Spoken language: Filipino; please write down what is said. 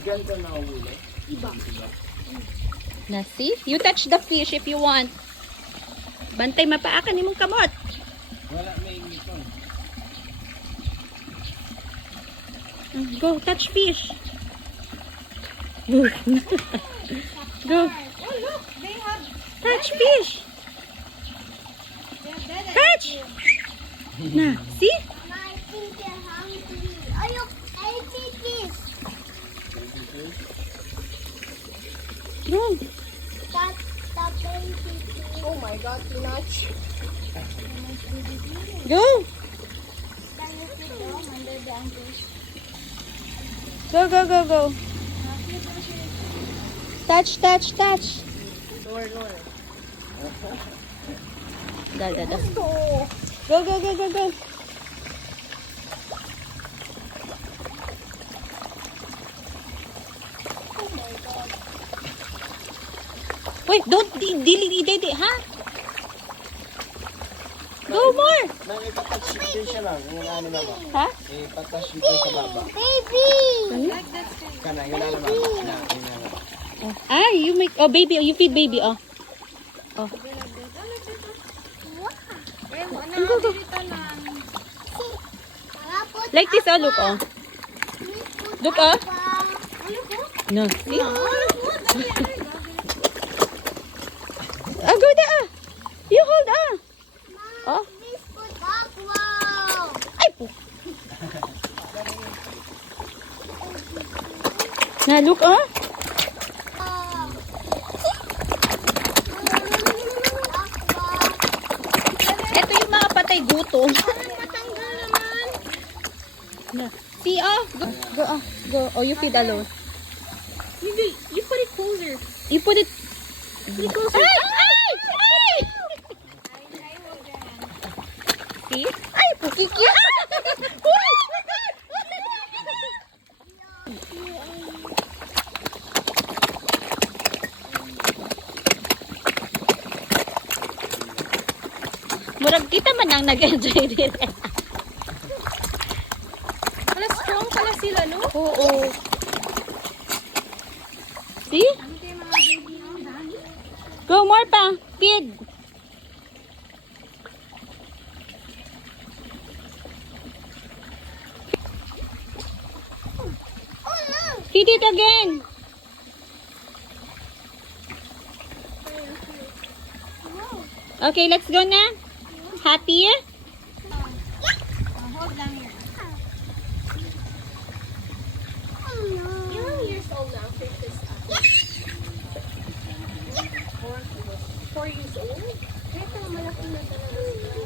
Ganda na huli. Iba. Na, see? You touch the fish if you want. Bantay mapaakan ni mong kamot. Wala may ngipon. Go, touch fish. Go. Go. Oh, look. They have... Touch fish. They're dead. Touch. Na, see? Mama, I think they're hungry. Oh, look. I see this. Go. That's the baby fish. Oh my God, Pinach. Go. Can you see them under the anchors? Go, go, go, go. Touch, touch, touch. Lower. Da. Oh. Go, go, go, go, go. Oh my God. Wait, don't dili, ha? Go more. Nang ipatouch din siya lang. Yung ano naman. Ha? Ipatouch din sa baba. Baby. Kana, yun na naman. Yun na naman. Ah, you make, oh baby, you feed baby, oh. Oh. Like this, oh, look, oh. Look, oh. No, see? Ah, go there, ah. You hold, ah. Oh. Ay, po. Na, look, oh. Ito yung mga patay gutom. Na. See, oh. Go, oh. Go. Oh, you feed alone. You put it closer. You put it. closer. Ay! Ay! See? Ay, pukikya. Murag kita man ang nag-enjoy din. Wala, strong pala sila, no? Oo. See? Go more pa. Feed. Feed it again. Okay, let's go na. Happy? Hold down here. You know years old now, fish is 4 years old? Kaya malaki na talaga.